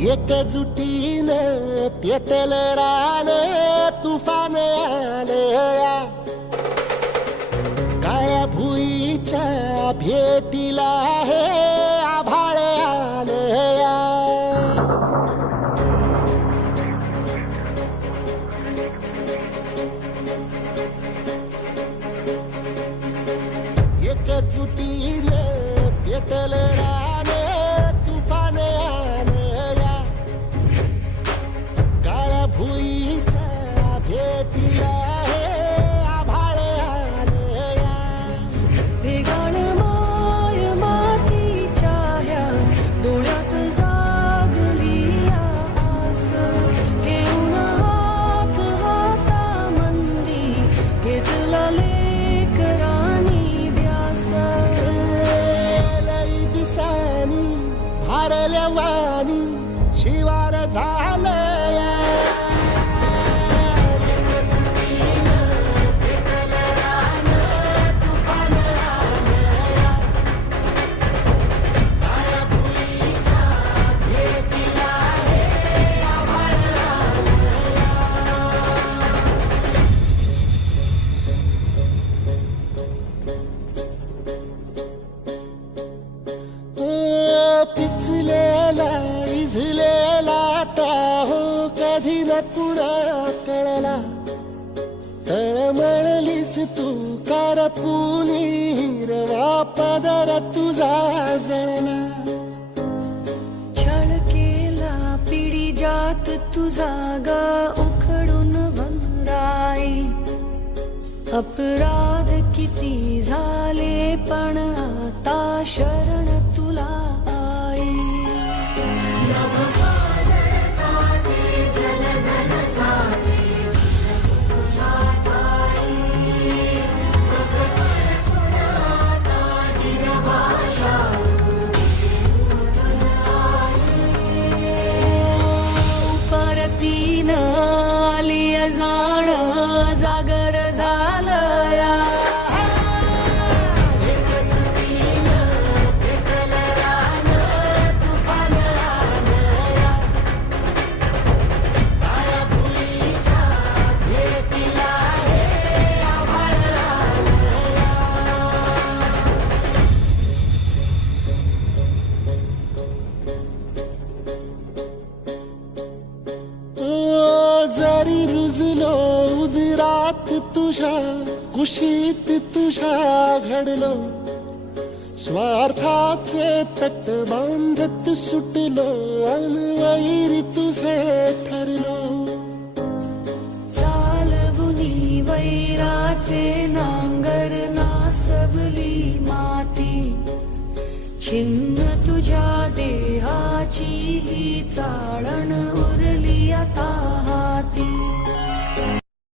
एकजुटीनं पेटल रान तुफान आलया काळ्या भुईच्या भेटीला हे आभाळ आलया एकजुटीनं पेटल रान तुफान आलया काळ्या भुईच्या भेटीला हे आभाळ आलया भेगाळ माय मातीच्या ह्या डोळ्यात जागली आस घेऊन हात हातामंदी घेतला लेकरानी ध्यास लई दिसानी भारल्या वाणी शिवार झालया पिचलेला इझलेला टाहो कधी न कुणा कळला तळमळलीस तू करपुनी हिरवा पदर तुझा जळला छळ केला पिढी जात तुझा ग उखडून वनराई अपराध किती झाले पण आता शरण तुला आई परतीन आली जाण जागर झालया जरी रुजलो उदरात तुझ्या कुशीत तुझ्या घडलो स्वार्थाचे तट बांधत सुटलो अनवैरी तुझे ठरलो चालवुनी वैराचे नांगर नासवली माती छिन्न तुझ्या देहाची ही चाळण उरली आता